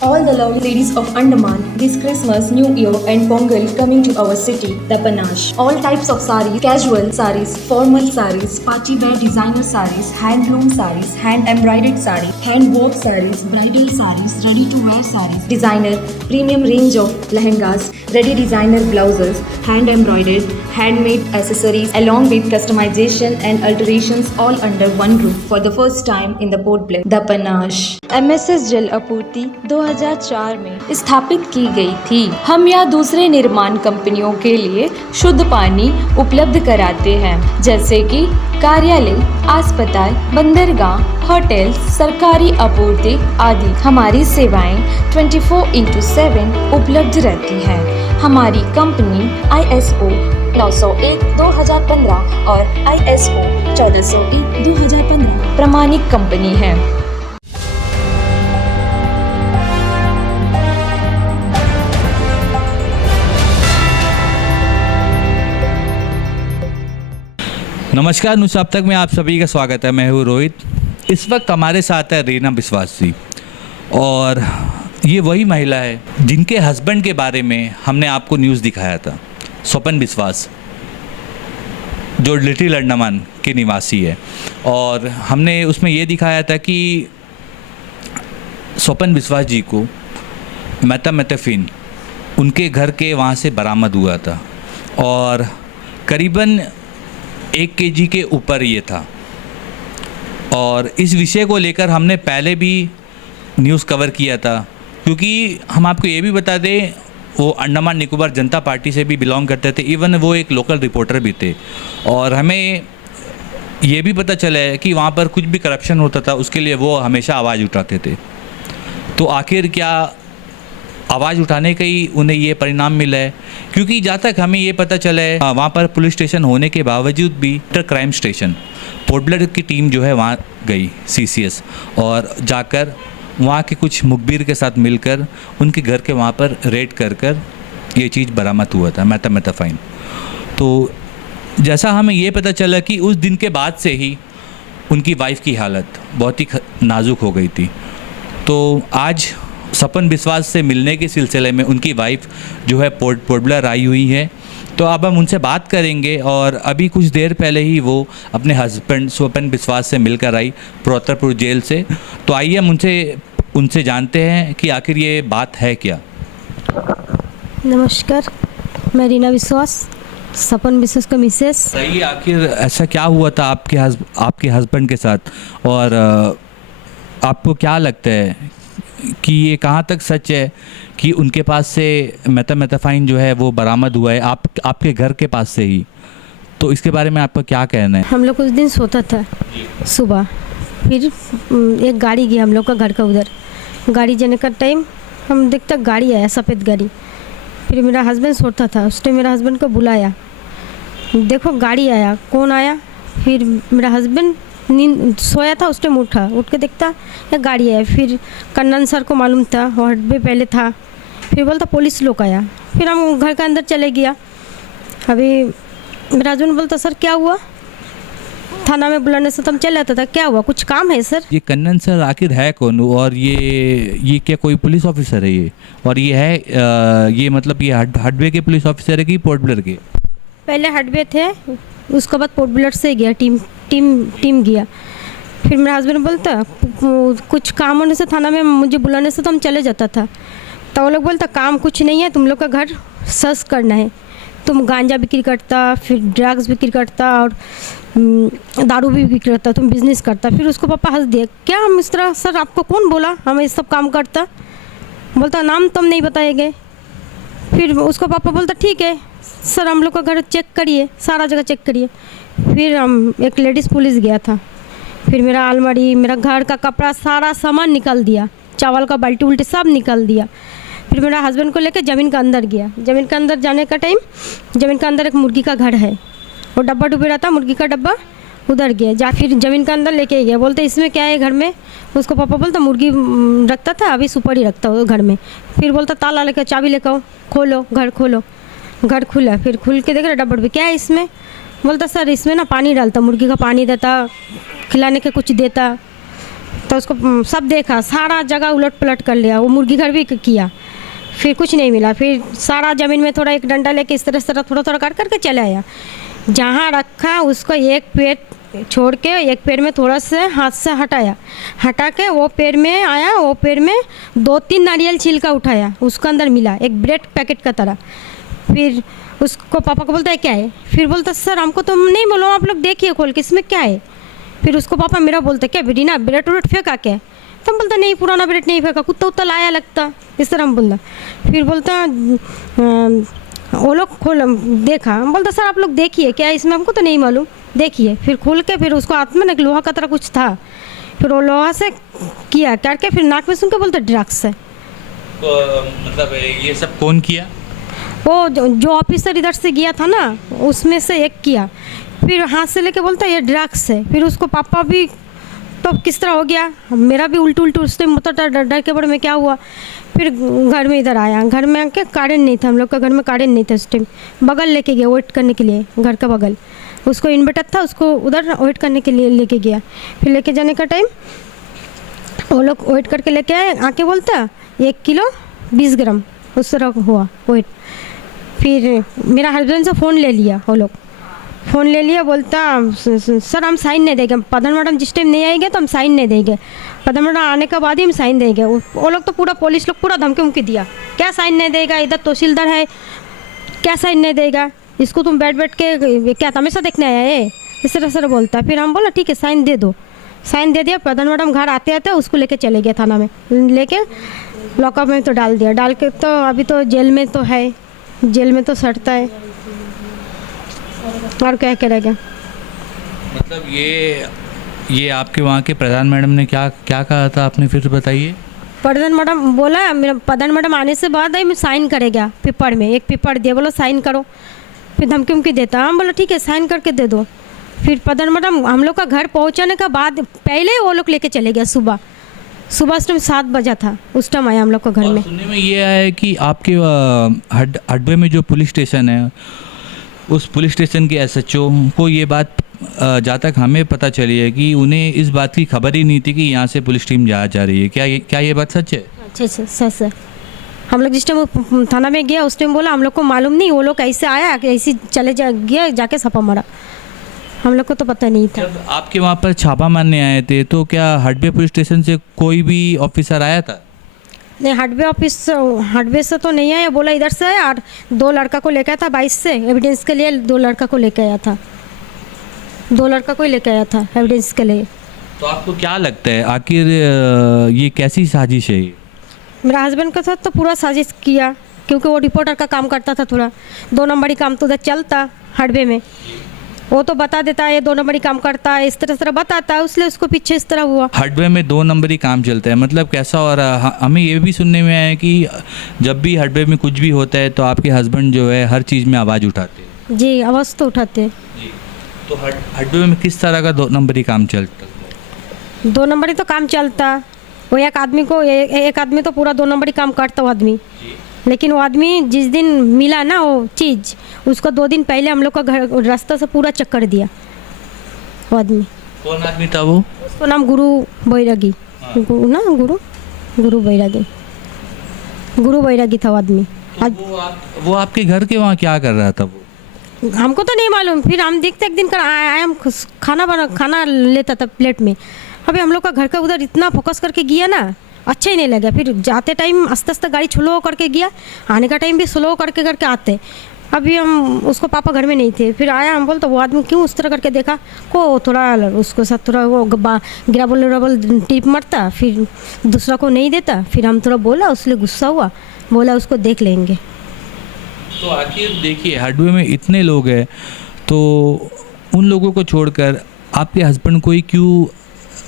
All the lovely ladies of Andaman, this Christmas, New Year and Pongal coming to our city, the Panache. All types of sarees, casual sarees, formal sarees, party wear designer sarees, handloom sarees, hand embroidered sarees, hand work sarees, bridal sarees, ready to wear sarees, designer, premium range of lehengas, ready designer blouses, hand embroidered, handmade accessories along with customization and alterations all under one roof for the first time in the Port Blair, the Panache. MSS जल आपूर्ति 2004 में स्थापित की गई थी। हम यहाँ दूसरे निर्माण कंपनियों के लिए शुद्ध पानी उपलब्ध कराते हैं, जैसे कि कार्यालय, अस्पताल, बंदरगाह, होटल, सरकारी आपूर्ति आदि। हमारी सेवाएं 24/7 उपलब्ध रहती हैं। हमारी कंपनी ISO 901/2015 और ISO 1400/2015 प्रमाणित कंपनी है। नमस्कार, न्यूज़ अब तक में आप सभी का स्वागत है। मैं हूँ रोहित। इस वक्त हमारे साथ है रीना विश्वास जी, और ये वही महिला है जिनके हस्बैंड के बारे में हमने आपको न्यूज़ दिखाया था। स्वपन विश्वास, जो लिटिल अंडमान के निवासी है, और हमने उसमें ये दिखाया था कि स्वपन विश्वास जी को मेथाम्फेटामिन उनके घर के वहाँ से बरामद हुआ था, और करीबन 1 kg के ऊपर ये था। और इस विषय को लेकर हमने पहले भी न्यूज़ कवर किया था, क्योंकि हम आपको ये भी बता दें, वो अंडमान निकोबार जनता पार्टी से भी बिलोंग करते थे। इवन वो एक लोकल रिपोर्टर भी थे, और हमें ये भी पता चला है कि वहाँ पर कुछ भी करप्शन होता था उसके लिए वो हमेशा आवाज़ उठाते थे। तो आखिर क्या आवाज़ उठाने का ही उन्हें ये परिणाम मिला है? क्योंकि जहाँ तक हमें ये पता चला है, वहाँ पर पुलिस स्टेशन होने के बावजूद भी inter crime station port Blair की टीम जो है वहाँ गई, CCS, और जाकर वहाँ के कुछ मुखबिर के साथ मिलकर उनके घर के वहाँ पर रेड कर ये चीज़ बरामद हुआ था, मेथाम्फेटामिन। तो जैसा हमें ये पता चला कि उस दिन के बाद से ही उनकी वाइफ की हालत बहुत ही नाजुक हो गई थी। तो आज स्वपन विश्वास से मिलने के सिलसिले में उनकी वाइफ जो है पोर्ट ब्लेयर आई हुई है। तो अब हम उनसे बात करेंगे, और अभी कुछ देर पहले ही वो अपने हस्बैंड स्वपन विश्वास से मिलकर आई प्रोत्तरपुर जेल से। तो आइए हम उनसे जानते हैं कि आखिर ये बात है क्या। नमस्कार, मैं रीना विश्वास, स्वपन विश्वास का मिसेस। सही, आखिर ऐसा क्या हुआ था आपके हस्बैंड के साथ, और आपको क्या लगता है कि ये कहाँ तक सच है कि उनके पास से मेथाम्फेटामिन जो है वो बरामद हुआ है आपके घर के पास से ही? तो इसके बारे में आपका क्या कहना है? हम लोग उस दिन सोता था सुबह, फिर एक गाड़ी गया हम लोग का घर का उधर। गाड़ी जाने का टाइम हम देखता गाड़ी आया, सफ़ेद गाड़ी। फिर मेरा हस्बैंड सोता था, उस टाइम मेरा हस्बैंड को बुलाया, देखो गाड़ी आया। कौन आया? फिर मेरा हस्बैंड नींद सोया था, उस टाइम उठ के देखता ये गाड़ी आया। फिर कन्नन सर को मालूम था, हॉटबे पहले था। फिर बोलता पुलिस लोग आया। फिर हम घर के अंदर चले गया। अभी मेरा हस्बैंड बोलता सर क्या हुआ? थाना में बुलाने से तो हम चले आता था, क्या हुआ, कुछ काम है सर? ये कन्नन सर आखिर है कौन, और ये क्या कोई पुलिस ऑफिसर है ये? और ये है ये मतलब ये हडवे के पुलिस ऑफिसर है कि पोर्ट ब्लेयर के? पहले हडवे थे, उसके बाद पोर्ट ब्लेयर से गया, टीम गया। फिर मेरा हस्बैंड बोलता कुछ काम होने से थाना में मुझे बुलाने से तो हम चले जाता था। तो वो लोग बोलता काम कुछ नहीं है, तुम लोग का घर सर्च करना है, तुम गांजा बिक्री करता, फिर ड्रग्स बिक्री करता, और दारू भी बिक्री करता, तुम बिजनेस करता। फिर उसको पापा हंस दिए, क्या हम इस तरह? सर आपको कौन बोला हमें इस सब काम करता? बोलता नाम तुम नहीं बताएंगे। फिर उसको पापा बोलता ठीक है सर, हम लोग का घर चेक करिए, सारा जगह चेक करिए। फिर हम एक लेडीज़ पुलिस गया था। फिर मेरा अलमारी, मेरा घर का कपड़ा, सारा सामान निकाल दिया, चावल का बाल्टी उल्टी सब निकाल दिया। फिर मेरा हस्बैंड को लेकर ज़मीन का अंदर गया। ज़मीन का अंदर जाने का टाइम, ज़मीन का अंदर एक मुर्गी का घर है, वो डब्बा डुबे रहता, मुर्गी का डब्बा उधर गया। फिर ज़मीन का अंदर लेके गया, बोलते इसमें क्या है घर में? उसको पापा बोलता मुर्गी रखता था, अभी सुपारी रखता हो घर में। फिर बोलता ताला लेकर, चाबी लेकर आओ, खोलो घर, खोलो। घर खुला, फिर खुल के देख रहा डब्बा डुबे, क्या है इसमें? बोलता सर इसमें ना पानी डालता, मुर्गी का पानी देता, खिलाने के कुछ देता। तो उसको सब देखा, सारा जगह उलट पलट कर लिया, वो मुर्गी घर भी किया, फिर कुछ नहीं मिला। फिर सारा ज़मीन में थोड़ा एक डंडा लेके इस तरह थोड़ा थोड़ा कर करके चले आया। जहाँ रखा उसको एक पैर छोड़ के एक पैर में थोड़ा सा हाथ से हटा के वो पैर में आया, वो पैर में 2-3 नारियल छिलका उठाया, उसके अंदर मिला एक ब्रेड पैकेट का तरह। फिर उसको पापा को बोलता है क्या है, फिर बोलता सर हमको तो नहीं मालूम, आप लोग देखिए खोल के इसमें क्या है। फिर उसको पापा मेरा बोलते क्या बेटी ना ब्रेड व्रेड फेंका क्या, तो हम बोलता नहीं पुराना ब्रेड नहीं फेंका, कुत्ता उत्ता लाया लगता, इस तरह हम बोलता। फिर बोलता वो लोग खोल देखा, हम बोलता सर आप लोग देखिए क्या है इसमें, हमको तो नहीं मालूम, देखिए। फिर खोल के फिर उसको हाथ में ना लोहा का तरह कुछ था, फिर वो लोहा से किया करके फिर नाक में सुन के बोलते ड्रग्स है। तो मतलब ये सब कौन किया? वो जो ऑफिसर इधर से गया था ना उसमें से एक किया, फिर हाथ से लेके बोलता ये ड्रग्स है। फिर उसको पापा भी तो किस तरह हो गया, मेरा भी उल्टू उस टाइम मतलब डर के बड़े में क्या हुआ। फिर घर में इधर आया, घर में आके कारेंट नहीं था, हम लोग का घर में कारेंट नहीं था उस टाइम। बगल लेके गया वेट करने के लिए, घर का बगल उसको इन्वर्टर था, उसको उधर वेट करने के लिए लेके गया। फिर लेके जाने का टाइम वो लोग वेट करके लेके आए, आके बोलता 1 किलो 20 ग्राम उस तरह हुआ वेट। फिर मेरा हस्बैंड से फ़ोन ले लिया, वो लोग फ़ोन ले लिया, बोलता सर हम साइन नहीं देंगे, प्रधान मैडम जिस टाइम नहीं आएंगे तो हम साइन नहीं देंगे, प्रधान मैडम आने के बाद ही हम साइन देंगे। वो लोग तो पूरा पुलिस लोग पूरा धमकी उमकी दिया, क्या साइन नहीं देगा, इधर तहसीलदार है क्या साइन नहीं देगा, इसको तुम बैठ के क्या तमाशा देखने आया है, इस तरह से बोलता। फिर हम बोला ठीक है साइन दे दो, साइन दे दिया। प्रधान मैडम घर आते आते उसको लेके चले गए थाना में, लेके लॉकअप में तो डाल दिया, डाल के तो अभी तो जेल में तो है, जेल में तो सड़ता है और क्या करेगा। मतलब ये आपके वहाँ के प्रधान मैडम ने क्या क्या कहा था आपने फिर बताइए? प्रधान मैडम बोला मेरा प्रधान मैडम आने से बाद आई मैं साइन करेगा पेपर में, एक पेपर दिया, बोलो साइन करो। फिर धमकी उमकी देता, हम बोला ठीक है साइन करके दे दो। फिर प्रधान मैडम हम लोग का घर पहुँचाने का बाद पहले वो लोग लेके चले गया, सुबह उस टाइम 7 बजा था, उस टाइम आया हम लोग का घर में। सुनने में ये आया है कि आपके हडबे में जो पुलिस स्टेशन है उस पुलिस स्टेशन के एसएचओ को ये बात जहाँ तक हमें पता चली है कि उन्हें इस बात की खबर ही नहीं थी कि यहाँ से पुलिस टीम जा रही है। क्या ये बात सच है? अच्छा सच है। हम लोग जिस टाइम थाना में गया उस टाइम बोला हम लोग को मालूम नहीं, वो लोग ऐसे आया ऐसे चले गया जाके छापा मारा, हम लोग को तो पता नहीं था। जब आपके वहाँ पर छापा मारने आए थे तो क्या हडबे पुलिस स्टेशन से कोई भी ऑफिसर आया था? नहीं, हडबे से तो नहीं आया, बोला इधर से है, और 2 लड़का को लेकर आया था 22 से एविडेंस के लिए, 2 लड़का को लेकर आया था, 2 लड़का को ही लेकर आया था एविडेंस के लिए। तो आपको क्या लगता है आखिर ये कैसी साजिश है? मेरा हस्बैंड के साथ तो पूरा साजिश किया, क्योंकि वो रिपोर्टर का काम करता था, थोड़ा 2 नंबरी काम तो उधर चलता हडबे में, वो तो बता देता है ये 2 नंबरी काम करता है, इस तरह बताता है, इसलिए उसको पीछे इस तरह हुआ। हडबे में 2 नंबरी काम चलता है मतलब कैसा? और हमें ये भी सुनने में आया है कि जब भी हडबे में कुछ भी होता है तो आपके हस्बैंड जो है हर चीज़ में आवाज़ उठाते हैं। जी आवाज़ तो उठाते हैं। जी, तो हडबे में किस तरह का 2 नंबरी काम चलता है? 2 नंबरी तो काम चलता, वो एक आदमी तो पूरा 2 नंबरी काम करता वो आदमी, लेकिन वो आदमी जिस दिन मिला ना वो चीज़, उसको 2 दिन पहले हम लोग का घर रास्ता से पूरा चक्कर दिया वो आदमी। कौन आदमी था वो? उसको नाम गुरु बैरागी ना, गुरु बैरागी था वो आदमी। वो आपके घर के वहाँ क्या कर रहा था वो? हमको तो नहीं मालूम, फिर हम देखते एक दिन आया, हम खाना लेता था प्लेट में। अभी हम लोग का घर का उधर इतना फोकस करके गया ना, अच्छा ही नहीं लगा। फिर जाते टाइम आस्ते आस्ते गाड़ी स्लो करके गया, आने का टाइम भी स्लो करके आते। अभी हम उसको पापा घर में नहीं थे, फिर आया, हम बोलते वो आदमी क्यों उस तरह करके देखा को, थोड़ा उसको साथ थोड़ा वो गिराबल टिप मारता, फिर दूसरा को नहीं देता। फिर हम थोड़ा बोला, उसलिए गुस्सा हुआ, बोला उसको देख लेंगे। तो आखिर देखिए हडबे में इतने लोग हैं तो उन लोगों को छोड़कर आपके हस्बैंड को ही क्यों,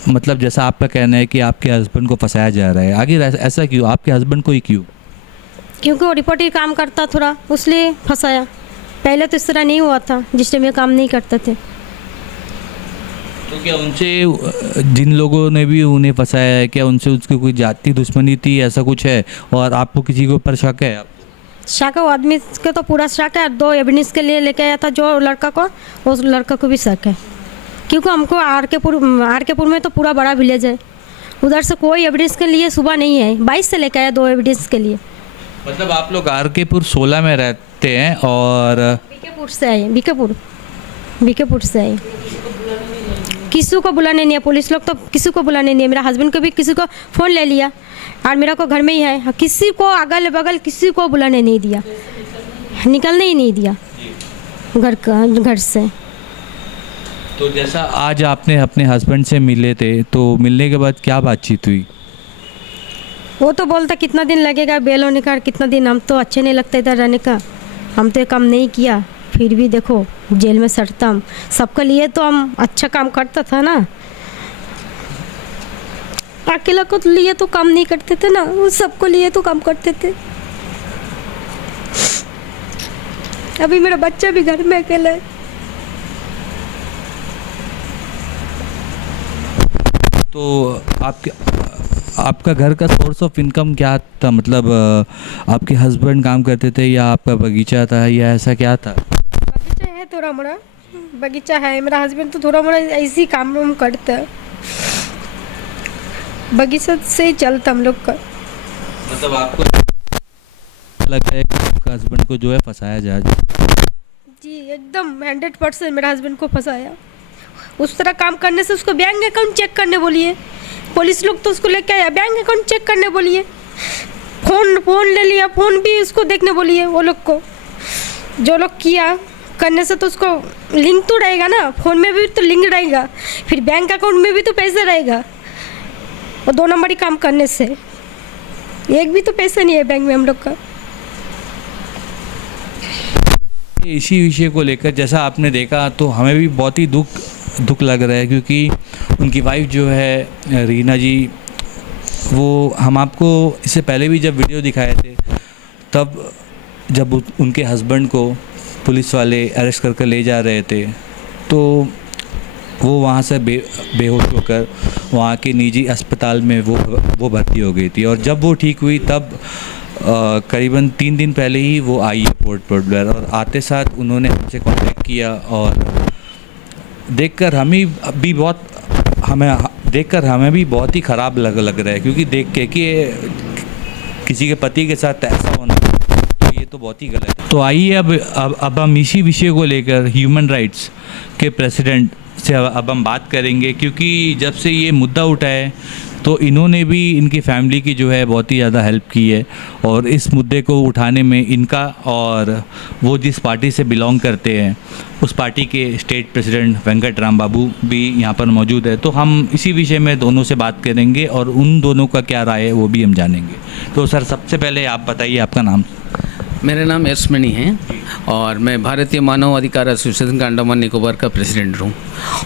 मतलब जैसा आपका कहना है कि आपके हस्बैंड को फंसाया जा रहा है, आखिर ऐसा क्यों? आपके हस्बैंड को ही क्यों? क्योंकि वो रिपोर्टर काम करता थोड़ा, उसलिए फंसाया। पहले तो इस तरह नहीं हुआ था, जिस टाइम ये काम नहीं करते थे। तो क्या उनसे जिन लोगों ने भी उन्हें फंसाया है, क्या उनसे उसकी कोई जाति दुश्मनी थी, ऐसा कुछ है? और आपको किसी के ऊपर शक है? शक है, वो आदमी के तो पूरा शक है। 2 एविडेंस के लिए लेके आया था जो लड़का को, उस लड़का को भी शक है, क्योंकि हमको आर के पुर में तो पूरा बड़ा विलेज है, उधर से कोई एविडेंस के लिए सुबह नहीं है, 22 से लेकर आया 2 एविडेंस के लिए। मतलब आप लोग आर.के.पुर 16 में रहते हैं और बीकेपुर से आए, बीकेपुर से आए। किसी को बुलाने नहीं है, पुलिस लोग तो किसी को बुलाने नहीं है। मेरा हस्बैंड को भी किसी को फ़ोन ले लिया और मेरा को घर में ही है, किसी को अगल बगल किसी को बुलाने नहीं दिया, निकलने ही नहीं दिया घर से। तो जैसा आज आपने अपने हस्बैंड से मिले थे, तो मिलने के बाद क्या बातचीत हुई? वो तो बोलता कितना दिन लगेगा बेल होने का, कितना दिन, हम तो अच्छे नहीं लगता इधर रहने का, हम तो ये काम नहीं किया, फिर भी देखो जेल में सड़ता। हम सबके लिए तो हम अच्छा काम करता था ना, अकेला को लिए तो काम नहीं करते थे ना, वो सबको लिए तो काम करते थे। अभी मेरा बच्चा भी घर में अकेला है। तो आपका घर का सोर्स ऑफ इनकम क्या था? मतलब आपके हस्बैंड काम करते थे या आपका बगीचा था या ऐसा क्या था? बगीचा है, थोड़ा मोड़ा बगीचा है। मेरा हस्बैंड तो थोड़ा मोड़ा ऐसी काम वाम करता है, बगीचा से ही चलता हम लोग का। मतलब आपको लग रहा है कि आपका हस्बैंड को जो है फंसाया जाए? जी एकदम 100% मेरा हस्बैंड को फंसाया। उस तरह काम करने से उसको बैंक अकाउंट चेक करने बोलिए, पुलिस लोग तो उसको लेके आया, बैंक अकाउंट चेक करने बोलिए, फ़ोन ले लिया, फ़ोन भी उसको देखने बोलिए। वो लोग को जो लोग किया करने से तो उसको लिंक तो रहेगा ना, फ़ोन में भी तो लिंक रहेगा, फिर बैंक अकाउंट में भी तो पैसे रहेगा। और 2 नंबरी काम करने से एक भी तो पैसा नहीं है बैंक में हम लोग का। इसी विषय को लेकर जैसा आपने देखा तो हमें भी बहुत ही दुख लग रहा है, क्योंकि उनकी वाइफ जो है रीना जी, वो हम आपको इससे पहले भी जब वीडियो दिखाए थे, तब जब उनके हस्बैंड को पुलिस वाले अरेस्ट करके ले जा रहे थे, तो वो वहाँ से बेहोश होकर वहाँ के निजी अस्पताल में वो भर्ती हो गई थी। और जब वो ठीक हुई तब करीबन 3 दिन पहले ही वो आई है पोर्ट ब्लेयर, और आते साथ उन्होंने हमसे कांटेक्ट किया। और देखकर हमें भी बहुत ही ख़राब लग रहा है, क्योंकि देख के कि किसी के पति के साथ ऐसा होना तो ये तो बहुत ही गलत है। तो आइए अब हम इसी विषय को लेकर ह्यूमन राइट्स के प्रेसिडेंट से अब हम बात करेंगे, क्योंकि जब से ये मुद्दा उठा है तो इन्होंने भी इनकी फैमिली की जो है बहुत ही ज़्यादा हेल्प की है। और इस मुद्दे को उठाने में इनका और वो जिस पार्टी से बिलोंग करते हैं उस पार्टी के स्टेट प्रेसिडेंट वेंकट राम बाबू भी यहाँ पर मौजूद है। तो हम इसी विषय में दोनों से बात करेंगे और उन दोनों का क्या राय है वो भी हम जानेंगे। तो सर, सबसे पहले आप बताइए आपका नाम। मेरा नाम एस मणि है और मैं भारतीय मानव अधिकार एसोसिएशन का अंडमान निकोबार का प्रेसिडेंट हूँ।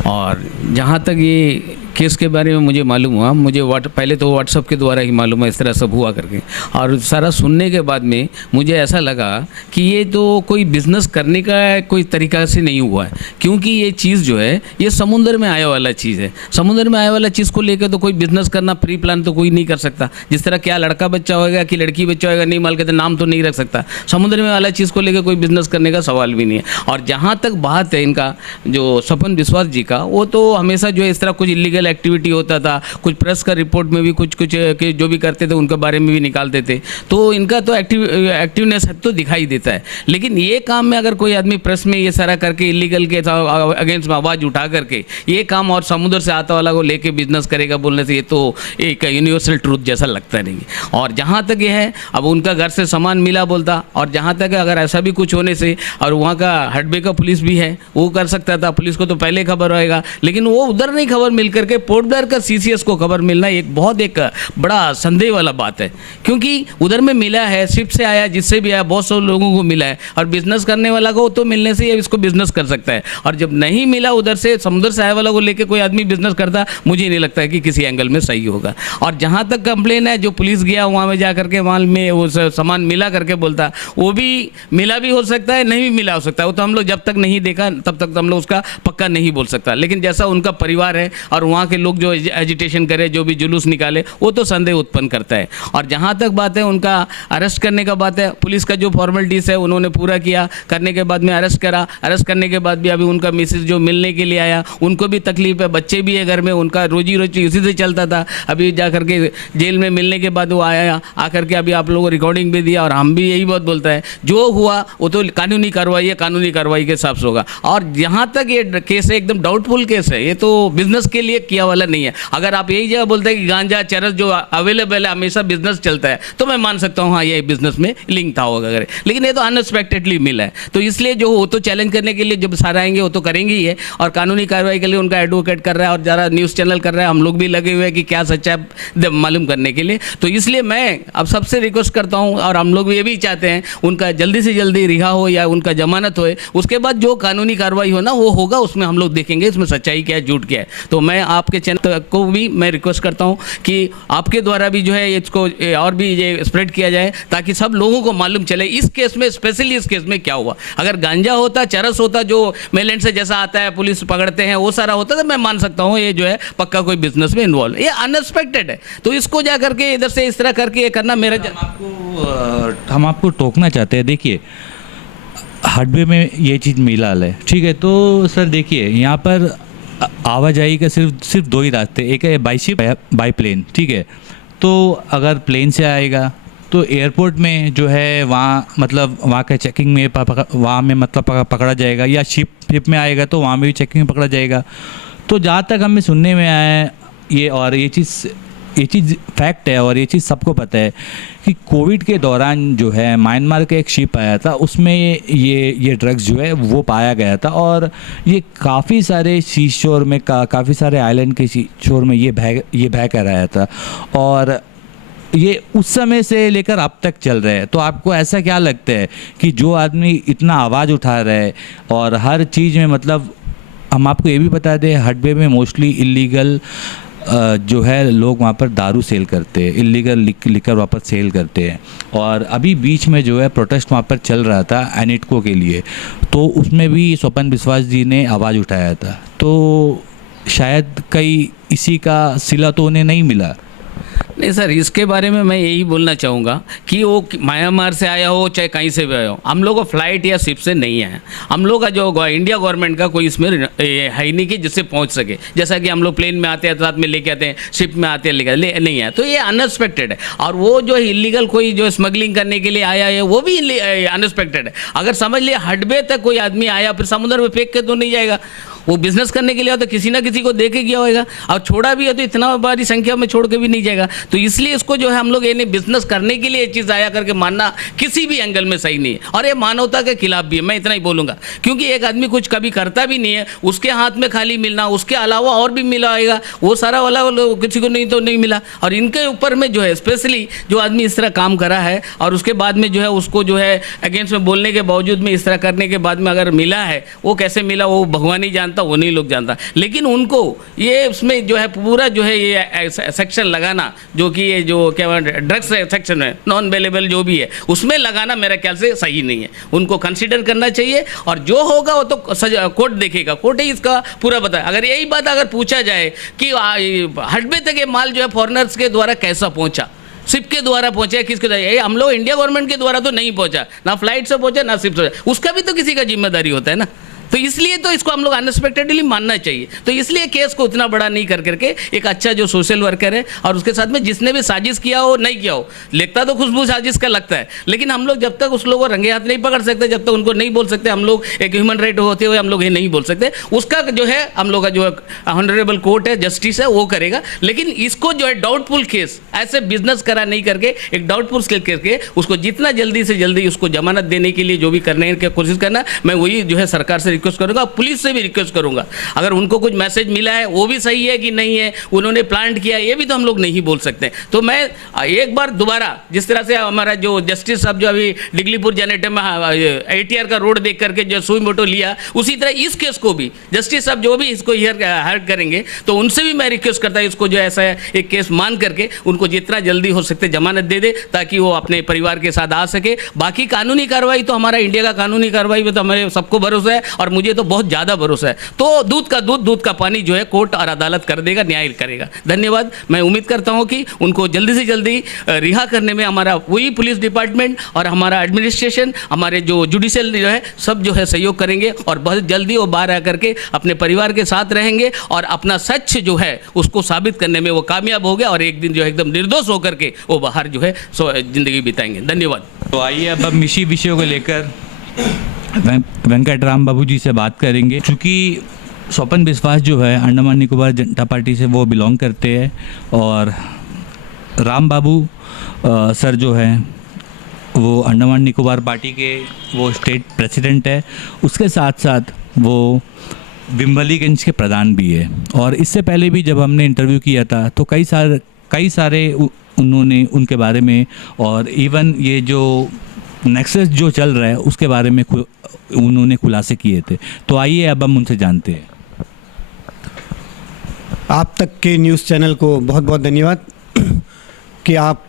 और जहाँ तक ये केस के बारे में मुझे मालूम हुआ, मुझे पहले तो व्हाट्सएप के द्वारा ही मालूम है इस तरह सब हुआ करके, और सारा सुनने के बाद में मुझे ऐसा लगा कि ये तो कोई बिज़नेस करने का कोई तरीका से नहीं हुआ है, क्योंकि ये चीज़ जो है ये समुद्र में आया वाला चीज़ है। समुद्र में आया वाला चीज़ को लेकर तो कोई बिज़नेस करना प्री प्लान तो कोई नहीं कर सकता। जिस तरह क्या लड़का बच्चा होगा कि लड़की बच्चा होगा नहीं मालूम, कहते नाम तो नहीं रख सकता। समुद्र में वाला चीज़ को लेकर कोई बिज़नेस करने का सवाल भी नहीं है। और जहाँ तक बात है इनका जो स्वपन बिस्वास जी का, वो तो हमेशा जो है इस तरह कुछ इलीगल एक्टिविटी होता था, कुछ प्रेस का रिपोर्ट में भी कुछ के जो भी करते थे उनके बारे में भी निकालते थे, तो इनका तो एक्टिवनेस तो दिखाई देता है। लेकिन ये काम में अगर कोई आदमी प्रेस में ये सारा करके इलीगल के अगेंस्ट में आवाज़ उठा करके ये काम और समुद्र से आता वाला को लेके बिजनेस करेगा बोलने से ये तो एक यूनिवर्सल ट्रूथ जैसा लगता नहीं। और जहाँ तक ये है, अब उनका घर से सामान मिला बोलता, और जहाँ तक अगर ऐसा भी कुछ होने से, और वहाँ का हडबे का पुलिस भी है, वो कर सकता था, पुलिस को तो पहले खबर होएगा, लेकिन वो उधर नहीं खबर मिल करके पोर्ट ब्लेयर का सीसीएस को खबर मिलना एक बहुत एक बड़ा संदेह वाला बात है। क्योंकि उधर में मिला है, शिप से आया, जिससे भी आया, बहुत सारे लोगों को मिला है, और बिजनेस करने वाला को तो मिलने से ये इसको बिजनेस कर सकता है। और जब नहीं मिला उधर से, समुद्र से आया वाला को लेकर कोई आदमी बिजनेस करता, मुझे नहीं लगता है कि किसी एंगल में सही होगा। और जहाँ तक कंप्लेन है, जो पुलिस गया वहाँ में जा करके वहाँ में वो सामान मिला करके बोलता, वो भी मिला भी हो सकता है, नहीं भी मिला हो सकता है, वो तो हम लोग जब तक नहीं देखा तब तक तो हम लोग उसका पक्का नहीं बोल सकता। लेकिन जैसा उनका परिवार है और वहाँ के लोग जो एजिटेशन करे, जो भी जुलूस निकाले, वो तो संदेह उत्पन्न करता है। और जहाँ तक बात है उनका अरेस्ट करने का बात है, पुलिस का जो फॉर्मेलिटीज़ है उन्होंने पूरा किया, करने के बाद में अरेस्ट करा। अरेस्ट करने के बाद भी अभी उनका मिसेज जो मिलने के लिए आया, उनको भी तकलीफ है, बच्चे भी है घर में, उनका रोजी रोटी उसी से चलता था। अभी जा करके जेल में मिलने के बाद वो आया, आकर के अभी आप लोगों को रिकॉर्डिंग भी दिया, और हम भी यही बात बोलता है, जो हुआ वो तो कानूनी कार्रवाई है, कानूनी कार्रवाई के हिसाब से होगा। और जहाँ तक ये केस है एकदम डाउटफुल केस है, ये तो बिजनेस के लिए किया वाला नहीं है। अगर आप यही जगह बोलते हैं कि गांजा चरस जो अवेलेबल है हमेशा बिजनेस चलता है, तो मैं मान सकता हूँ हाँ ये बिजनेस में लिंक था होगा अगर, लेकिन ये तो अनएक्सपेक्टेडली मिला है। तो इसलिए जो वो तो चैलेंज करने के लिए जब सारा आएंगे वो तो करेंगे ही है, और कानूनी कार्रवाई के लिए उनका एडवोकेट कर रहा है और ज़रा न्यूज़ चैनल कर रहा है, हम लोग भी लगे हुए हैं कि क्या सच्चा मालूम करने के लिए। तो इसलिए मैं अब सबसे रिक्वेस्ट करता हूँ, और हम लोग ये भी चाहते हैं उनका जल्दी से जल्दी रिहा हो या उनका जमानत होए, उसके बाद जो कानूनी कार्रवाई हो ना वो होगा, उसमें हम लोग देखेंगे इसमें सच्चाई क्या है, झूठ क्या है। तो मैं आपके चैनल को भी मैं रिक्वेस्ट करता हूँ कि आपके द्वारा भी जो है इसको और भी ये स्प्रेड किया जाए, ताकि सब लोगों को मालूम चले इस केस में, स्पेशली इस केस में क्या हुआ। अगर गांजा होता, चरस होता, जो मेलैंड से जैसा आता है पुलिस पकड़ते हैं, वो सारा होता तो मैं मान सकता हूँ ये जो है पक्का कोई बिजनेस में इन्वॉल्व। ये अनएक्सपेक्टेड है, तो इसको जा करके इधर से इस तरह करके ये करना मेरा हम आपको टोकना चाहते हैं। देखिए हडबे में ये चीज़ मिला है, ठीक है। तो सर देखिए यहाँ पर आवाजाही का सिर्फ दो ही रास्ते, एक है बाई शिप, बाई प्लेन, ठीक है। तो अगर प्लेन से आएगा तो एयरपोर्ट में जो है वहाँ मतलब वहाँ का चेकिंग में वहाँ में मतलब पकड़ा जाएगा, या शिप में आएगा तो वहाँ में भी चेकिंग में पकड़ा जाएगा। तो जहाँ तक हमें सुनने में आया है ये, और ये चीज़ फैक्ट है और ये चीज़ सबको पता है कि कोविड के दौरान जो है म्यांमार का एक शिप आया था, उसमें ये ड्रग्स जो है वो पाया गया था, और ये काफ़ी सारे सी शोर में काफ़ी सारे आइलैंड के सी शोर में ये बह कर आया था, और ये उस समय से लेकर अब तक चल रहा है। तो आपको ऐसा क्या लगता है कि जो आदमी इतना आवाज़ उठा रहा है और हर चीज़ में, मतलब हम आपको ये भी बता दें हडबे में मोस्टली इलीगल जो है लोग वहाँ पर दारू सेल करते हैं, इलीगल लिकर वहाँ पर सेल करते हैं। और अभी बीच में जो है प्रोटेस्ट वहाँ पर चल रहा था एनिटको के लिए, तो उसमें भी स्वपन बिस्वास जी ने आवाज़ उठाया था। तो शायद कई इसी का सिला तो उन्हें नहीं मिला। नहीं सर, इसके बारे में मैं यही बोलना चाहूँगा कि वो म्यांमार से आया हो चाहे कहीं से भी आया हो, हम लोग को फ्लाइट या शिप से नहीं आया। हम लोग का जो इंडिया गवर्नमेंट का कोई इसमें है नहीं कि जिससे पहुँच सके। जैसा कि हम लोग प्लेन में आते हैं साथ में लेके आते हैं, शिप में आते हैं लेके नहीं आया, तो ये अनएक्सपेक्टेड है। और वो जो इलीगल कोई जो स्मगलिंग करने के लिए आया है वो भी अनएक्सपेक्टेड है। अगर समझ लिया हडबे तक कोई आदमी आया फिर समुद्र में फेंक के तो नहीं जाएगा, वो बिजनेस करने के लिए तो किसी ना किसी को दे के गया होगा, और छोड़ा भी है तो इतना बड़ी संख्या में छोड़ के भी नहीं जाएगा। तो इसलिए इसको जो है हम लोग ये बिजनेस करने के लिए ये चीज़ आया करके मानना किसी भी एंगल में सही नहीं है, और ये मानवता के खिलाफ भी है। मैं इतना ही बोलूँगा, क्योंकि एक आदमी कुछ कभी करता भी नहीं है, उसके हाथ में खाली मिलना, उसके अलावा और भी मिला आएगा, वो सारा वाला किसी को नहीं तो नहीं मिला। और इनके ऊपर में जो है स्पेशली जो आदमी इस तरह काम करा है और उसके बाद में जो है उसको जो है अगेंस्ट में बोलने के बावजूद में इस तरह करने के बाद में अगर मिला है, वो कैसे मिला वो भगवान ही जानता, वो नहीं लोग जानता। लेकिन उनको ये उसमें जो है पूरा जो है ये सेक्शन लगाना, जो कि ये जो क्या ड्रग्स सेक्शन है नॉन अवेलेबल जो भी है उसमें लगाना मेरे ख्याल से सही नहीं है। उनको कंसीडर करना चाहिए, और जो होगा वो तो कोर्ट देखेगा, कोर्ट ही इसका पूरा बताए। अगर यही बात अगर पूछा जाए कि हडबे तक ये माल जो है फॉरेनर्स के द्वारा कैसा पहुंचा, शिप के द्वारा पहुंचा है किसके द्वारा, ये हम लोग इंडिया गवर्नमेंट के द्वारा तो नहीं पहुंचा, ना फ्लाइट से पहुंचा ना शिप से, उसका भी तो किसी का जिम्मेदारी होता है ना। तो इसलिए तो इसको हम लोग अनएक्सपेक्टेडली मानना चाहिए। तो इसलिए केस को उतना बड़ा नहीं कर करके एक अच्छा जो सोशल वर्कर है और उसके साथ में जिसने भी साजिश किया हो नहीं किया हो, लगता तो खुशबू साजिश का लगता है, लेकिन हम लोग जब तक उस लोगों को रंगे हाथ नहीं पकड़ सकते, जब तक उनको नहीं बोल सकते, हम लोग एक ह्यूमन राइट होते हुए हम लोग ये नहीं बोल सकते। उसका जो है हम लोग का जो ऑनरेबल कोर्ट है, जस्टिस है, वो करेगा। लेकिन इसको जो है डाउटफुल केस ऐसे बिजनेस करा नहीं करके एक डाउटफुल केस करके उसको जितना जल्दी से जल्दी उसको जमानत देने के लिए जो भी करने की कोशिश करना, मैं वही जो है सरकार से रिक्वेस्ट करूँगा, पुलिस से भी रिक्वेस्ट करूँगा, अगर उनको कुछ मैसेज मिला है वो भी सही है कि नहीं है, उन्होंने प्लांट किया ये भी तो हम लोग नहीं बोल सकते। तो मैं एक बार दोबारा जिस तरह से हमारा जो जस्टिस साहब जो अभी डिगलीपुर जेनेटे में ATR का रोड देख करके जो सुई मोटो लिया, उसी तरह इस केस को भी जस्टिस साहब जो भी इसको हायर करेंगे तो उनसे भी मैं रिक्वेस्ट करता हूँ इसको जो ऐसा एक केस मान करके उनको जितना जल्दी हो सकते जमानत दे दे, ताकि वो अपने परिवार के साथ आ सके। बाकी कानूनी कार्रवाई तो हमारा इंडिया का कानूनी कार्रवाई में तो हमें सबको भरोसा है और मुझे तो बहुत ज़्यादा भरोसा है। तो दूध का दूध दूध का पानी जो है कोर्ट और अदालत कर देगा, न्याय करेगा। धन्यवाद। मैं उम्मीद करता हूँ कि उनको जल्दी से जल्दी रिहा करने में हमारा वही पुलिस डिपार्टमेंट और हमारा एडमिनिस्ट्रेशन, हमारे जो जुडिशियल जो है सब जो है सहयोग करेंगे और बहुत जल्दी वो बाहर आकर के अपने परिवार के साथ रहेंगे और अपना सच जो है उसको साबित करने में वो कामयाब हो गए और एक दिन जो है एकदम निर्दोष होकर के वो बाहर जो है जिंदगी बिताएंगे। धन्यवाद। तो आइए अब हम इसी विषयों को लेकर वेंकट राम बाबू जी से बात करेंगे। चूँकि स्वपन विश्वास जो है अंडमान निकोबार जनता पार्टी से वो बिलोंग करते हैं और राम बाबू सर जो है वो अंडमान निकोबार पार्टी के वो स्टेट प्रेसिडेंट है, उसके साथ साथ वो विम्बलीगंज के प्रधान भी है। और इससे पहले भी जब हमने इंटरव्यू किया था तो कई सारे उन्होंने उनके बारे में और इवन ये जो नेक्सस जो चल रहा है उसके बारे में उन्होंने खुलासे किए थे। तो आइए अब हम उनसे जानते हैं। आप तक के न्यूज़ चैनल को बहुत बहुत धन्यवाद कि आप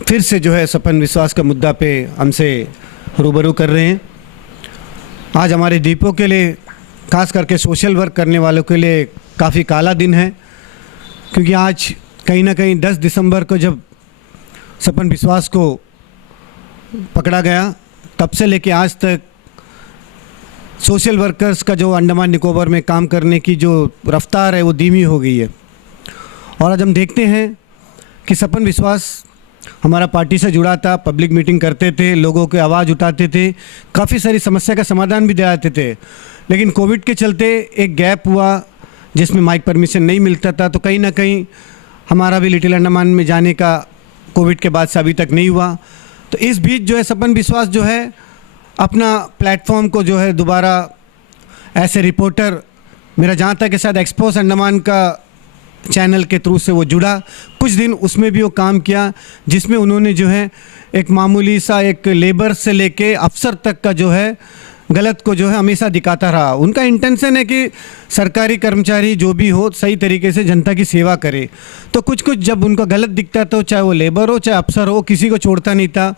फिर से जो है स्वपन विश्वास का मुद्दा पे हमसे रूबरू कर रहे हैं। आज हमारे द्वीपों के लिए, खास करके सोशल वर्क करने वालों के लिए काफ़ी काला दिन है, क्योंकि आज कहीं ना कहीं 10 दिसंबर को जब स्वपन विश्वास को पकड़ा गया तब से लेके आज तक सोशल वर्कर्स का जो अंडमान निकोबार में काम करने की जो रफ्तार है वो धीमी हो गई है। और आज हम देखते हैं कि स्वपन विश्वास हमारा पार्टी से जुड़ा था, पब्लिक मीटिंग करते थे, लोगों की आवाज़ उठाते थे, काफ़ी सारी समस्या का समाधान भी दिलाते थे। लेकिन कोविड के चलते एक गैप हुआ जिसमें माइक परमिशन नहीं मिलता था, तो कहीं ना कहीं हमारा भी लिटिल अंडमान में जाने का कोविड के बाद से अभी तक नहीं हुआ। तो इस बीच जो है स्वपन विश्वास जो है अपना प्लेटफॉर्म को जो है दोबारा ऐसे रिपोर्टर, मेरा जहाँ तक के साथ एक्सपोज अंडमान का चैनल के थ्रू से वो जुड़ा, कुछ दिन उसमें भी वो काम किया जिसमें उन्होंने जो है एक मामूली सा एक लेबर से लेके अफसर तक का जो है गलत को जो है हमेशा दिखाता रहा। उनका इंटेंशन है कि सरकारी कर्मचारी जो भी हो सही तरीके से जनता की सेवा करे। तो कुछ जब उनका गलत दिखता तो चाहे वो लेबर हो चाहे अफसर हो, किसी को छोड़ता नहीं था,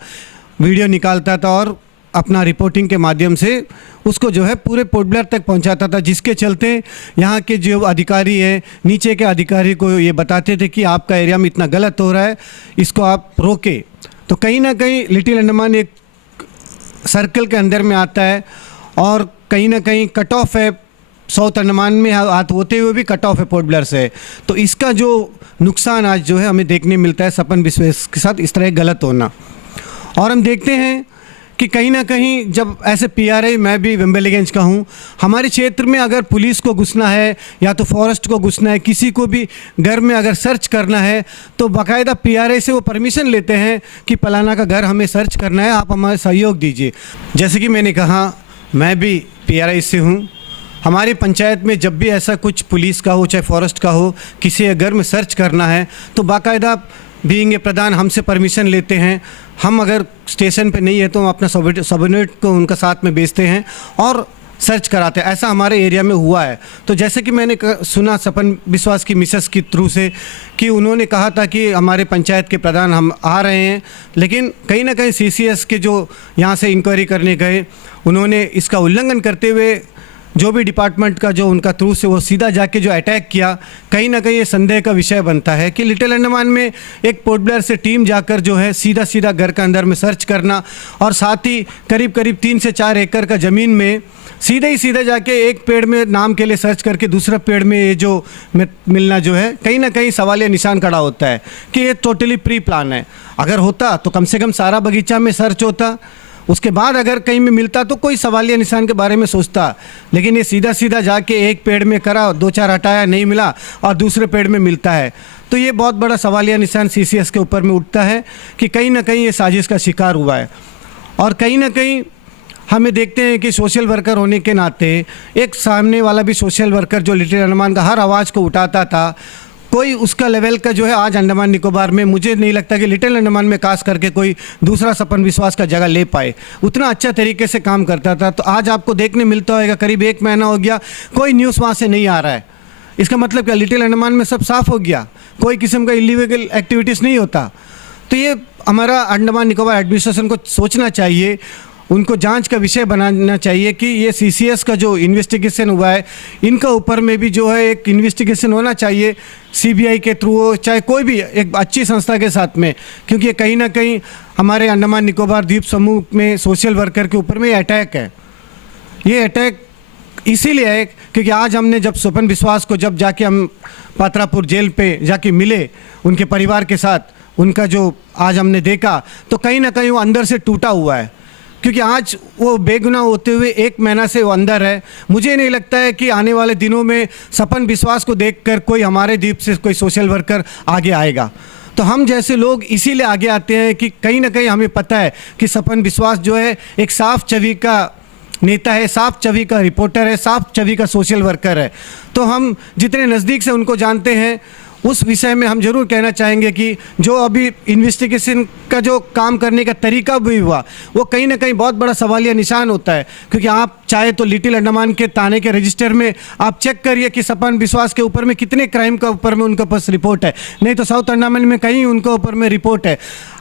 वीडियो निकालता था और अपना रिपोर्टिंग के माध्यम से उसको जो है पूरे पोर्ट ब्लेयर तक पहुंचाता था, जिसके चलते यहाँ के जो अधिकारी हैं, नीचे के अधिकारी को ये बताते थे कि आपका एरिया में इतना गलत हो रहा है, इसको आप रोके। तो कहीं ना कहीं लिटिल अंडमान एक सर्कल के अंदर में आता है और कहीं ना कहीं कट ऑफ है, साउथ अंडमान में हाथ होते हुए भी कट ऑफ है पोर्ट ब्लेयर से। तो इसका जो नुकसान आज जो है हमें देखने मिलता है स्वपन विश्वास के साथ इस तरह गलत होना। और हम देखते हैं कि कहीं ना कहीं जब ऐसे PRI, मैं भी विम्बलीगंज का हूँ, हमारे क्षेत्र में अगर पुलिस को घुसना है या तो फॉरेस्ट को घुसना है, किसी को भी घर में अगर सर्च करना है तो बाकायदा PRI से वो परमिशन लेते हैं कि फलाना का घर हमें सर्च करना है, आप हमारे सहयोग दीजिए। जैसे कि मैंने कहा मैं भी PRI से हूँ। हमारी पंचायत में जब भी ऐसा कुछ पुलिस का हो चाहे फॉरेस्ट का हो, किसी घर में सर्च करना है तो बाकायदा बीइंग ए प्रधान हमसे परमिशन लेते हैं। हम अगर स्टेशन पे नहीं है तो हम अपना सबऑर्डिनेट को उनका साथ में भेजते हैं और सर्च कराते हैं। ऐसा हमारे एरिया में हुआ है। तो जैसे कि मैंने सुना स्वपन विश्वास की मिसेस की थ्रू से कि उन्होंने कहा था कि हमारे पंचायत के प्रधान हम आ रहे हैं, लेकिन कहीं ना कहीं CCS के जो यहाँ से इंक्वायरी करने गए उन्होंने इसका उल्लंघन करते हुए जो भी डिपार्टमेंट का जो उनका थ्रू से वो सीधा जाके जो अटैक किया, कहीं ना कहीं ये संदेह का विषय बनता है कि लिटिल अंडमान में एक पोर्ट ब्लेयर से टीम जाकर जो है सीधा घर के अंदर में सर्च करना और साथ ही करीब 3 से 4 एकड़ का ज़मीन में सीधे जाके एक पेड़ में नाम के लिए सर्च करके दूसरा पेड़ में ये जो मिलना जो है कहीं ना कहीं सवालिया निशान खड़ा होता है कि ये टोटली प्री प्लान है। अगर होता तो कम से कम सारा बगीचा में सर्च होता, उसके बाद अगर कहीं में मिलता तो कोई सवालिया निशान के बारे में सोचता, लेकिन ये सीधा जाके एक पेड़ में करा, 2-4 हटाया, नहीं मिला और दूसरे पेड़ में मिलता है। तो ये बहुत बड़ा सवालिया निशान CCS के ऊपर में उठता है कि कहीं ना कहीं ये साजिश का शिकार हुआ है। और कहीं ना कहीं हमें देखते हैं कि सोशल वर्कर होने के नाते एक सामने वाला भी सोशल वर्कर जो लिटिल अंडमान का हर आवाज़ को उठाता था, कोई उसका लेवल का जो है आज अंडमान निकोबार में मुझे नहीं लगता कि लिटिल अंडमान में खास करके कोई दूसरा सपन विश्वास का जगह ले पाए, उतना अच्छा तरीके से काम करता था। तो आज आपको देखने मिलता होगा करीब 1 महीना हो गया कोई न्यूज़ वहाँ से नहीं आ रहा है। इसका मतलब क्या, लिटिल अंडमान में सब साफ़ हो गया, कोई किस्म का इलीगल एक्टिविटीज़ नहीं होता। तो ये हमारा अंडमान निकोबार एडमिनिस्ट्रेशन को सोचना चाहिए, उनको जांच का विषय बनाना चाहिए कि ये सीसीएस का जो इन्वेस्टिगेशन हुआ है इनका ऊपर में भी जो है एक इन्वेस्टिगेशन होना चाहिए, सीबीआई के थ्रू हो चाहे कोई भी एक अच्छी संस्था के साथ में, क्योंकि ये कहीं ना कहीं हमारे अंडमान निकोबार द्वीप समूह में सोशल वर्कर के ऊपर में अटैक है। ये अटैक इसीलिए है क्योंकि आज हमने जब स्वपन विश्वास को जब जाके हम पात्रापुर जेल पे जाके मिले उनके परिवार के साथ, उनका जो आज हमने देखा तो कहीं ना कहीं वो अंदर से टूटा हुआ है, क्योंकि आज वो बेगुनाह होते हुए 1 महीना से वो अंदर है। मुझे नहीं लगता है कि आने वाले दिनों में सपन विश्वास को देखकर कोई हमारे द्वीप से कोई सोशल वर्कर आगे आएगा। तो हम जैसे लोग इसीलिए आगे आते हैं कि कहीं ना कहीं हमें पता है कि सपन विश्वास जो है एक साफ छवि का नेता है, साफ छवि का रिपोर्टर है, साफ छवि का सोशल वर्कर है। तो हम जितने नज़दीक से उनको जानते हैं उस विषय में हम जरूर कहना चाहेंगे कि जो अभी इन्वेस्टिगेशन का जो काम करने का तरीका भी हुआ वो कहीं ना कहीं बहुत बड़ा सवालिया निशान होता है, क्योंकि आप चाहे तो लिटिल अंडमान के थाने के रजिस्टर में आप चेक करिए कि सपन विश्वास के ऊपर में कितने क्राइम का ऊपर में उनके पास रिपोर्ट है, नहीं तो साउथ अंडमान में कहीं उनके ऊपर में रिपोर्ट है।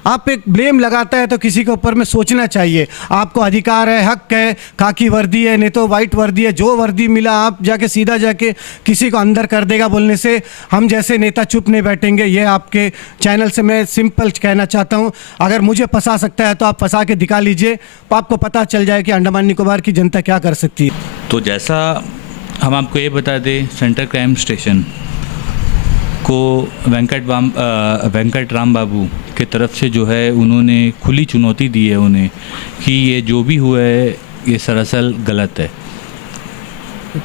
आप एक ब्लेम लगाता है तो किसी के ऊपर में सोचना चाहिए, आपको अधिकार है, हक है, खाकी वर्दी है नहीं तो वाइट वर्दी है, जो वर्दी मिला आप जाके सीधा जाके किसी को अंदर कर देगा बोलने से हम जैसे नेता चुप नहीं बैठेंगे। ये आपके चैनल से मैं सिंपल कहना चाहता हूँ, अगर मुझे फंसा सकता है तो आप फंसा के दिखा लीजिए, तो आपको पता चल जाए कि अंडमान निकोबार की जनता क्या कर सकती है। तो जैसा हम आपको ये बता दें, सेंट्रल क्राइम स्टेशन को वेंकट राम बाबू के तरफ से जो है उन्होंने खुली चुनौती दी है उन्हें कि ये जो भी हुआ है ये सरासर गलत है।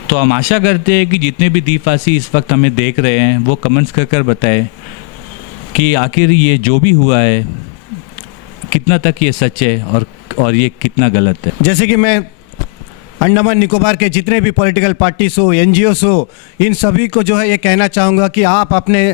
तो हम आशा करते हैं कि जितने भी द्वीपवासी इस वक्त हमें देख रहे हैं वो कमेंट्स कर बताएं कि आखिर ये जो भी हुआ है कितना तक ये सच है और ये कितना गलत है। जैसे कि मैं अंडमान निकोबार के जितने भी पॉलिटिकल पार्टीज हो, एनजीओस हो, इन सभी को जो है ये कहना चाहूँगा कि आप अपने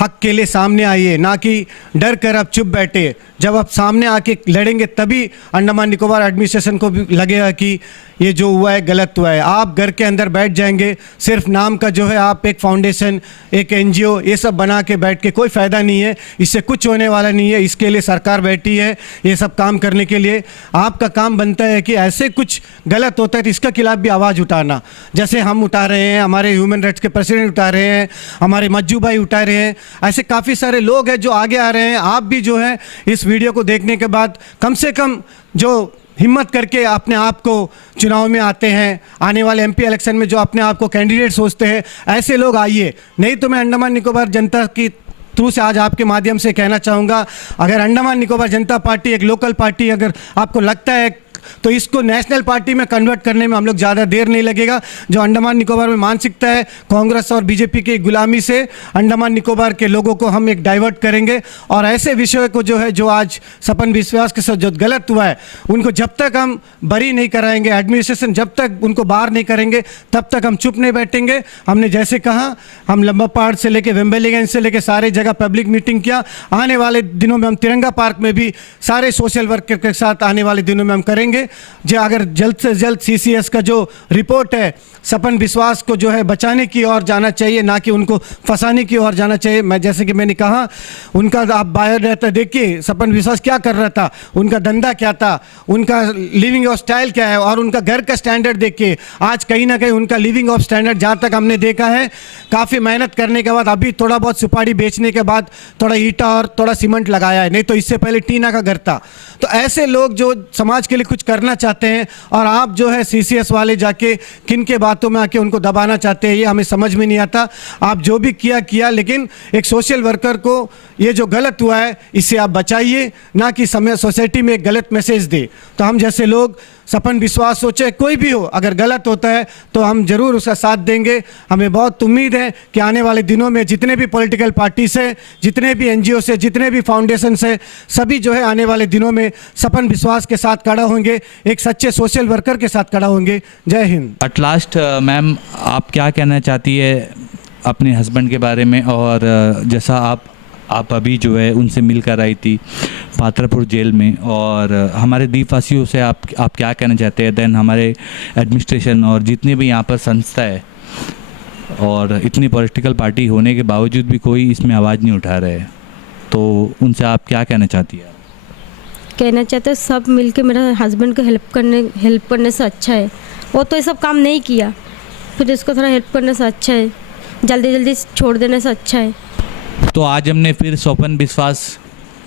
हक के लिए सामने आइए, ना कि डर कर आप चुप बैठे। जब आप सामने आके लड़ेंगे तभी अंडमान निकोबार एडमिनिस्ट्रेशन को भी लगेगा कि ये जो हुआ है गलत हुआ है। आप घर के अंदर बैठ जाएंगे, सिर्फ नाम का जो है आप एक फाउंडेशन, एक एनजीओ ये सब बना के बैठ के कोई फ़ायदा नहीं है, इससे कुछ होने वाला नहीं है। इसके लिए सरकार बैठी है ये सब काम करने के लिए। आपका काम बनता है कि ऐसे कुछ गलत होता है तो इसका खिलाफ भी आवाज़ उठाना, जैसे हम उठा रहे हैं, हमारे ह्यूमन राइट्स के प्रेसिडेंट उठा रहे हैं, हमारे मज्जू भाई उठा रहे हैं, ऐसे काफ़ी सारे लोग हैं जो आगे आ रहे हैं। आप भी जो है इस वीडियो को देखने के बाद कम से कम जो हिम्मत करके अपने आप को चुनाव में आते हैं, आने वाले एमपी इलेक्शन में जो अपने आप को कैंडिडेट सोचते हैं, ऐसे लोग आइए। नहीं तो मैं अंडमान निकोबार जनता की थ्रू से आज आपके माध्यम से कहना चाहूँगा, अगर अंडमान निकोबार जनता पार्टी एक लोकल पार्टी अगर आपको लगता है तो इसको नेशनल पार्टी में कन्वर्ट करने में हम लोग ज़्यादा देर नहीं लगेगा। जो अंडमान निकोबार में मानसिकता है कांग्रेस और बीजेपी की गुलामी से अंडमान निकोबार के लोगों को हम एक डाइवर्ट करेंगे और ऐसे विषय को जो है जो आज सपन विश्वास के साथ जो गलत हुआ है उनको जब तक हम बरी नहीं कराएंगे, एडमिनिस्ट्रेशन जब तक उनको बाहर नहीं करेंगे तब तक हम चुप नहीं बैठेंगे। हमने जैसे कहा हम लंबा पहाड़ से लेके वेम्बलीगंज से लेके सारे जगह पब्लिक मीटिंग किया। आने वाले दिनों में हम तिरंगा पार्क में भी सारे सोशल वर्कर के साथ आने वाले दिनों में हम करेंगे। जो अगर जल्द से जल्द सीसीएस का जो रिपोर्ट है सपन विश्वास को जो है बचाने की ओर जाना चाहिए, ना कि उनको फंसाने की ओर जाना चाहिए। मैं जैसे कि मैंने कहा उनका आप बायोडाटा देखिए, सपन विश्वास क्या कर रहा था, उनका धंधा क्या था, उनका लिविंग ऑफ स्टाइल क्या है और उनका घर का स्टैंडर्ड देखिए। आज कहीं ना कहीं उनका लिविंग ऑफ स्टैंडर्ड जहाँ तक हमने देखा है काफ़ी मेहनत करने के बाद अभी थोड़ा बहुत सुपारी बेचने के बाद थोड़ा ईटा और थोड़ा सीमेंट लगाया है, नहीं तो इससे पहले टीना का घर था। तो ऐसे लोग जो समाज के लिए कुछ करना चाहते हैं और आप जो है सीसीएस वाले जाके किन के बातों में आके उनको दबाना चाहते हैं, ये हमें समझ में नहीं आता। आप जो भी किया, लेकिन एक सोशल वर्कर को ये जो गलत हुआ है इससे आप बचाइए, ना कि समय सोसाइटी में एक गलत मैसेज दे। तो हम जैसे लोग सपन विश्वास सोचे कोई भी हो अगर गलत होता है तो हम जरूर उसका साथ देंगे। हमें बहुत उम्मीद है कि आने वाले दिनों में जितने भी पॉलिटिकल पार्टी से, जितने भी एनजीओ से, जितने भी फाउंडेशन से, सभी जो है आने वाले दिनों में सपन विश्वास के साथ खड़ा होंगे। होंगे, एक सच्चे सोशल वर्कर के साथ खड़ा होंगे। जय हिंद। एट लास्ट मैम, आप क्या कहना चाहती है अपने हस्बैंड के बारे में, और जैसा आप अभी जो है उनसे मिल कर आई थी पात्रापुर जेल में, और हमारे द्वीपवासियों से आप क्या कहना चाहते हैं, देन हमारे एडमिनिस्ट्रेशन और जितने भी यहाँ पर संस्था है, और इतनी पॉलिटिकल पार्टी होने के बावजूद भी कोई इसमें आवाज़ नहीं उठा रहे, तो उनसे आप क्या कहना चाहती हैं? कहना चाहते हैं सब मिलके मेरे हस्बैंड को हेल्प करने से अच्छा है। वो तो ये सब काम नहीं किया, फिर इसको थोड़ा हेल्प करने से अच्छा है, जल्दी छोड़ देने से अच्छा है। तो आज हमने फिर स्वपन विश्वास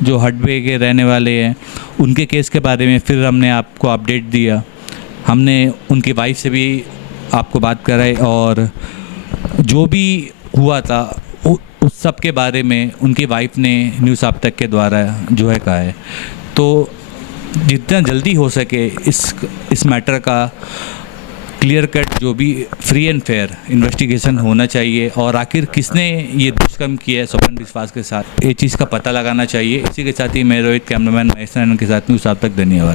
जो हडवे के रहने वाले हैं उनके केस के बारे में फिर हमने आपको अपडेट दिया। हमने उनकी वाइफ से भी आपको बात कराई, और जो भी हुआ था उस सब के बारे में उनकी वाइफ ने न्यूज़ आप तक के द्वारा जो है कहा है। तो जितना जल्दी हो सके इस मैटर का क्लियर कट, जो भी फ्री एंड फेयर इन्वेस्टिगेशन होना चाहिए, और आखिर किसने ये दुष्कर्म किया है स्वपन विश्वास के साथ, ये चीज़ का पता लगाना चाहिए। इसी के साथ ही मैं रोहित, कैमरामैन महेश नारायण के साथ न्यूज़ आप तक। धन्यवाद।